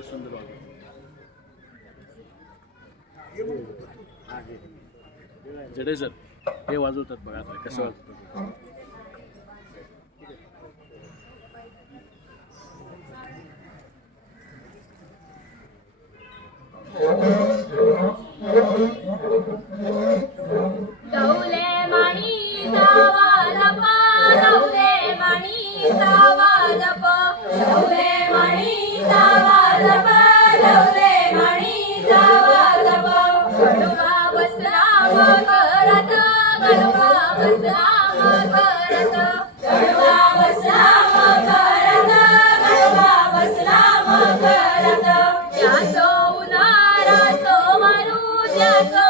फार सुंदर वाजवतात जडेजा हे वाजवतात बघा आता कसं वाजवतात Thank you. लावले माणी जावा जप. गणवा बसराम करत गणवा बसराम करत. गणवा बसराम करत गणवा बसराम करत. त्याचो उनारा तो मारू त्याचो